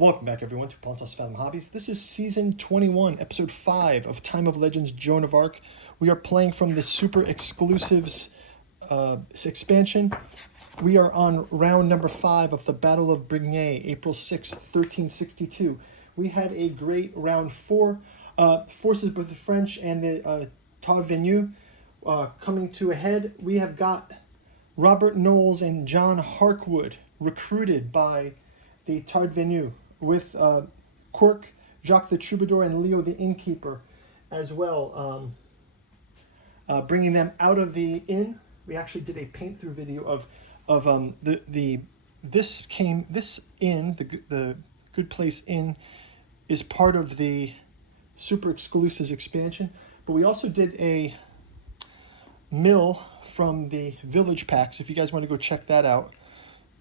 Welcome back, everyone, to Pontos Fathom Hobbies. This is Season 21, Episode 5 of Time of Legends Joan of Arc. We are playing from the Super Exclusives expansion. We are on round number 5 of the Battle of Brignais, April 6th, 1362. We had a great round 4. Forces of the French and the Tarvenu coming to a head. We have got Robert Knowles and John Harkwood recruited by the Tarvenu with Quirk, Jacques the Troubadour, and Leo the Innkeeper as well, bringing them out of the inn. We actually did a paint through video of this inn, the Good Place Inn, is part of the Super Exclusives expansion, but we also did a mill from the village packs. If you guys want to go check that out,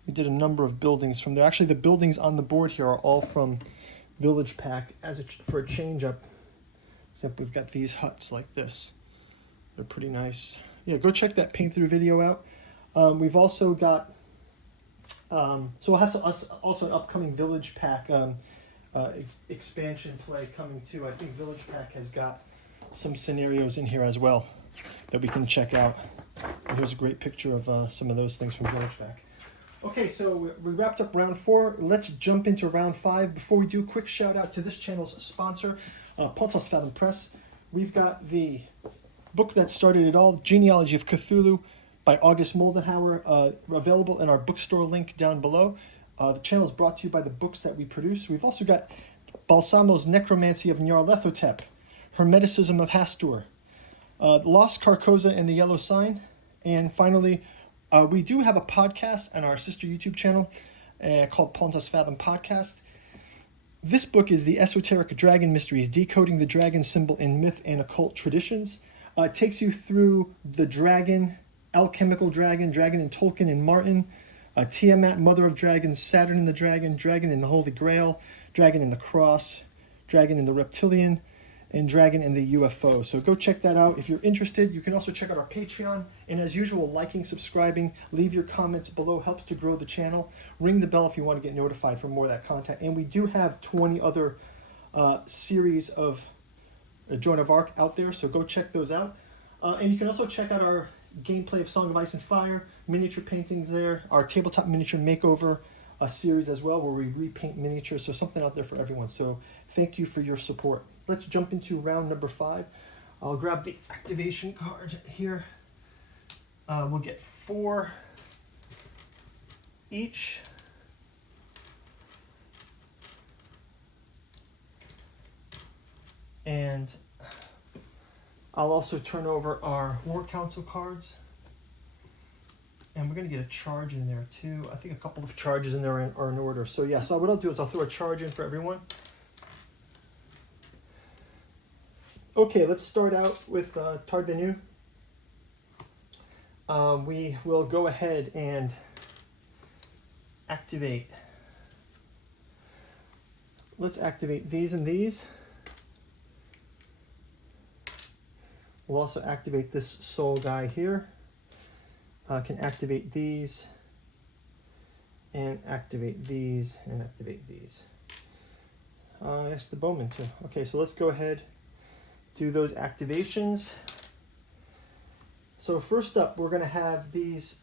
we did a number of buildings from there. Actually, the buildings on the board here are all from Village Pack for a change up. Except we've got these huts like this. They're pretty nice. Yeah, go check that paint through video out. We've also got so we'll have also an upcoming Village Pack expansion play coming too. I think Village Pack has got some scenarios in here as well that we can check out. And here's a great picture of some of those things from Village Pack. Okay, so we wrapped up round 4. Let's jump into round 5. Before we do, quick shout out to this channel's sponsor, Pontos Fathom Press. We've got the book that started it all, Genealogy of Cthulhu by August Moldenhauer, available in our bookstore link down below. The channel is brought to you by the books that we produce. We've also got Balsamo's Necromancy of Nyarlathotep, Hermeticism of Hastur, Lost Carcosa and the Yellow Sign, and finally, we do have a podcast on our sister YouTube channel called Pontos Fathom Podcast. This book is the Esoteric Dragon Mysteries, Decoding the Dragon Symbol in Myth and Occult Traditions. It takes you through the dragon, alchemical dragon, dragon in Tolkien and Martin, Tiamat, Mother of Dragons, Saturn and the Dragon, Dragon in the Holy Grail, Dragon in the Cross, Dragon in the Reptilian, and Dragon in the UFO. So go check that out if you're interested. You can also check out our Patreon. And as usual, liking, subscribing, leave your comments below, helps to grow the channel. Ring the bell if you want to get notified for more of that content. And we do have 20 other series of Joan of Arc out there, so go check those out. And you can also check out our gameplay of Song of Ice and Fire, miniature paintings there, our tabletop miniature makeover series as well, where we repaint miniatures. So something out there for everyone. So thank you for your support. Let's jump into round number 5. I'll grab the activation card here. We'll get 4 each. And I'll also turn over our War Council cards. And we're going to get a charge in there too. I think a couple of charges in there are in order. So yeah, so what I'll do is I'll throw a charge in for everyone. Okay, let's start out with Tarvenu. We will go ahead and activate. Let's activate these and these. We'll also activate this soul guy here. Can activate these, and activate these, and activate these. Yes, the bowman too. Okay, so let's go ahead, do those activations. So first up, we're going to have these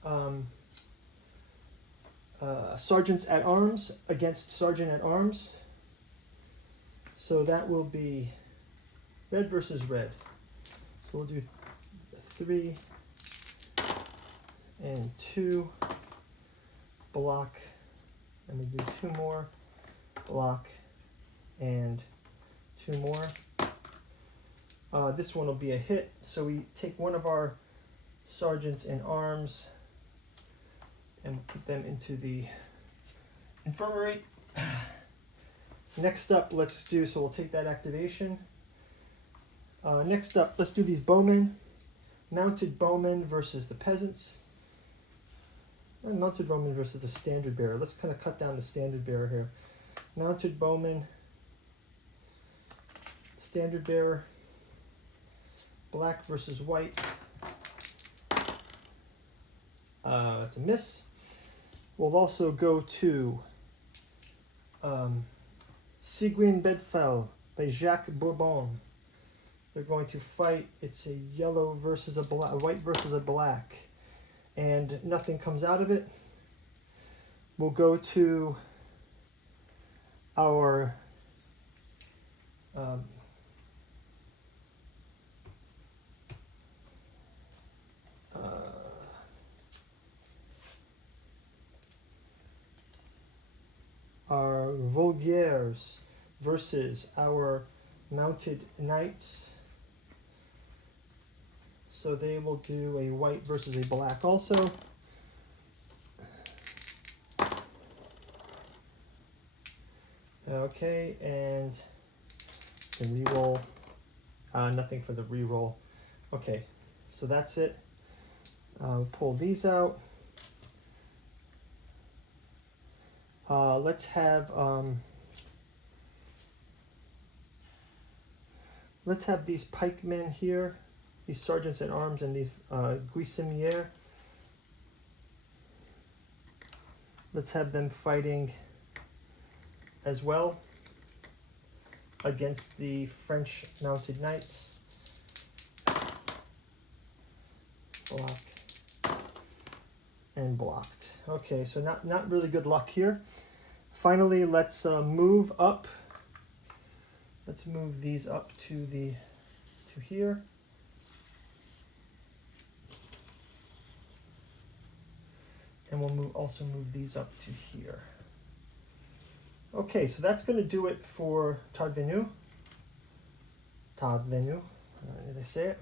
sergeants at arms against sergeant at arms. So that will be red versus red. So we'll do 3 and 2, block, and we do 2 more, block, and 2 more. This one will be a hit, so we take one of our sergeants in arms and put them into the infirmary. Next up, so we'll take that activation. Next up, let's do these bowmen. Mounted bowmen versus the peasants. And mounted bowman versus the standard bearer. Let's kind of cut down the standard bearer here. Mounted bowman, standard bearer, black versus white. That's a miss. We'll also go to Seguin Bedfell by Jacques Bourbon. They're going to fight. It's a yellow versus a black, a white versus a black, and nothing comes out of it. We'll go to our Vulgaires versus our Mounted Knights. So they will do a white versus a black also. Okay, and the reroll. Nothing for the reroll. Okay, so that's it. Pull these out. Let's have these pikemen here, these sergeants at arms, and these cuisiniers. Let's have them fighting as well against the French Mounted Knights. Blocked and blocked. Okay, so not really good luck here. Finally, let's move up. Let's move these up to here. And we'll also move these up to here. Okay, so that's going to do it for Tardvenu. Did I say it?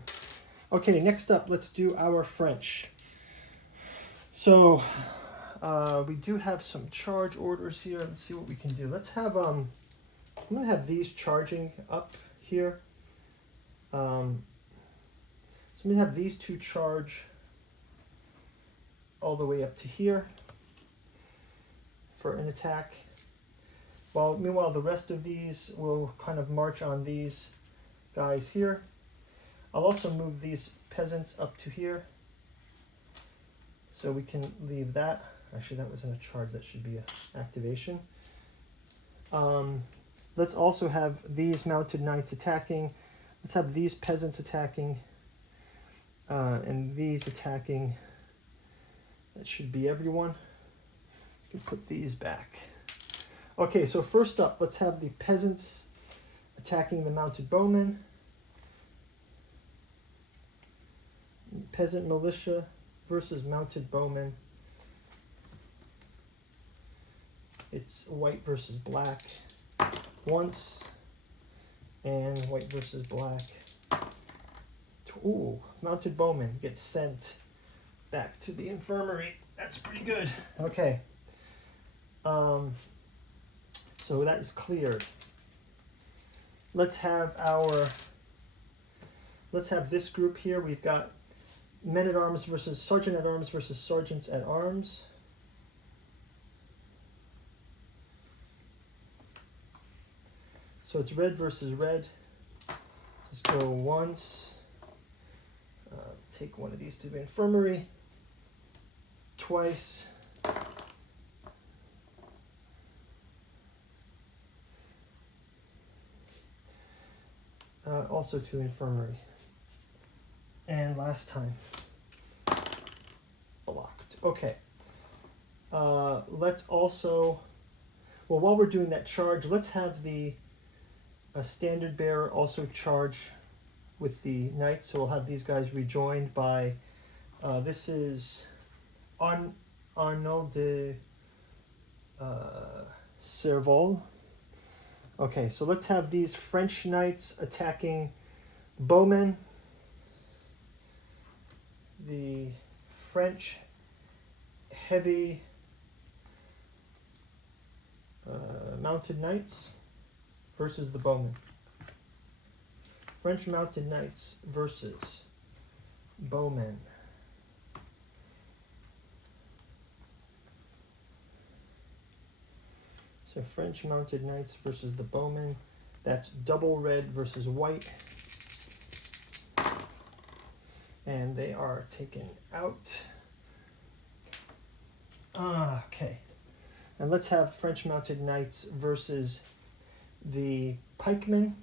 Okay, next up, let's do our French. So we do have some charge orders here. Let's see what we can do. Let's have I'm gonna have these charging up here. So I'm gonna have these two charge all the way up to here for an attack. Well, meanwhile, the rest of these will kind of march on these guys here. I'll also move these peasants up to here, so we can leave that. Actually, that wasn't a charge, that should be an activation. Let's also have these mounted knights attacking. Let's have these peasants attacking, and these attacking. That should be everyone. You can put these back. Okay, so first up, let's have the peasants attacking the mounted bowmen. Peasant militia versus mounted bowmen. It's white versus black once, and white versus black. Ooh, mounted bowman gets sent back to the infirmary. That's pretty good. Okay. So that is cleared. Let's have this group here. We've got men-at-arms versus sergeant-at-arms versus sergeants-at-arms. So it's red versus red. Let's go once. Take one of these to the infirmary. Twice. Also to infirmary. And last time. Blocked. Okay. Let's also, well, while we're doing that charge, let's have the standard bearer also charge with the knights. So we'll have these guys rejoined by, this is Arnaud de Serval. Okay, so let's have these French knights attacking bowmen. The French heavy mounted knights versus the bowmen. French mounted knights versus bowmen. So French mounted knights versus the bowmen. That's double red versus white. And they are taken out. Okay. And let's have French mounted knights versus the pikemen.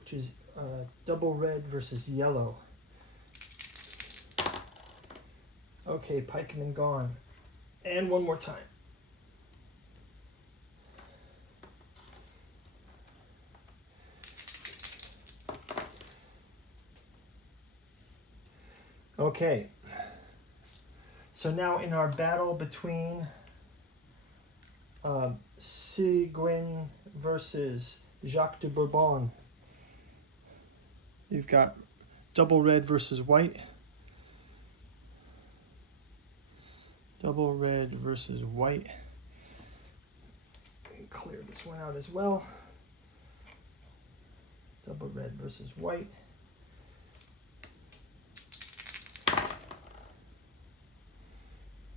Which is double red versus yellow. Okay, pikemen gone. And one more time. Okay, so now in our battle between Seguin versus Jacques de Bourbon, you've got double red versus white. Double red versus white. Clear this one out as well. Double red versus white.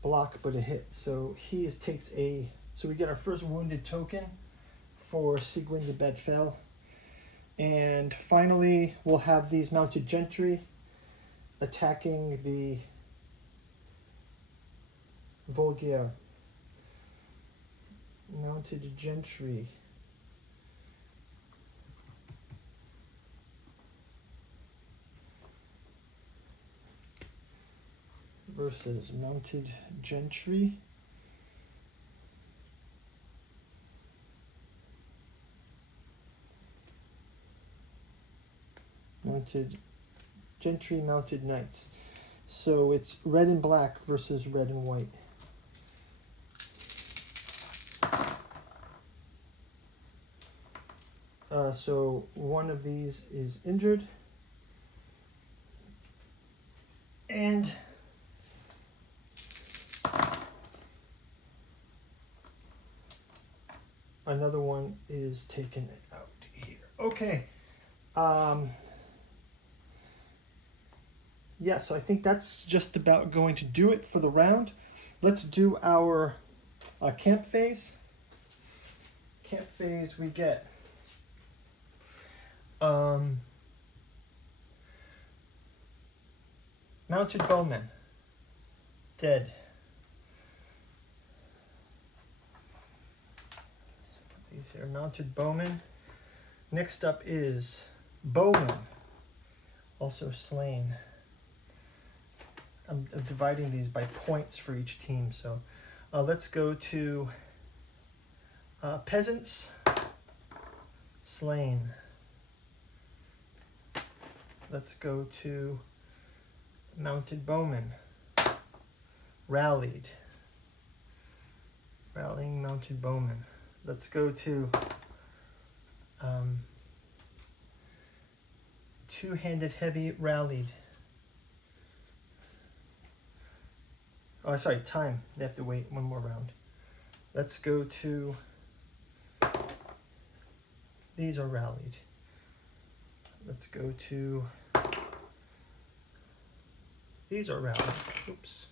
Block but a hit. So takes a, so we get our first wounded token for Seguin de Bedfell. And finally, we'll have these mounted gentry attacking the Vulgaire. Mounted gentry. Versus mounted gentry. Mounted gentry, mounted knights. So it's red and black versus red and white. So one of these is injured. And another one is taken out here. Okay. Yeah, so I think that's just about going to do it for the round. Let's do our camp phase. Camp phase, we get mounted bowmen, dead. Put these here, mounted bowmen. Next up is bowmen, also slain. I'm dividing these by points for each team, so let's go to peasants, slain. Let's go to mounted bowmen, rallied. Rallying mounted bowmen. Let's go to two-handed heavy, rallied. Oh, sorry, time. They have to wait one more round. Let's go to, these are rallied. Let's go to, these are rallied. Oops.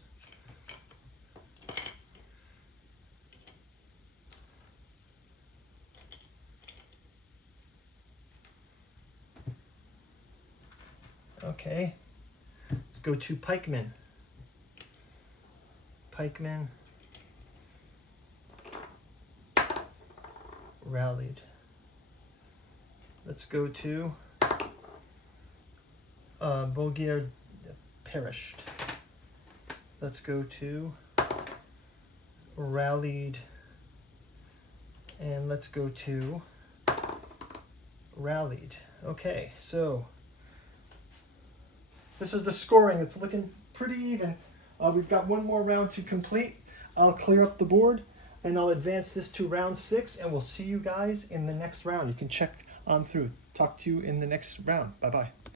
Okay, let's go to pikemen. Pikemen, rallied. Let's go to Vulgaire, perished. Let's go to rallied, and let's go to rallied. Okay, so this is the scoring. It's looking pretty even. We've got one more round to complete. I'll clear up the board and I'll advance this to round 6, and we'll see you guys in the next round. You can check on through. Talk to you in the next round. Bye-bye.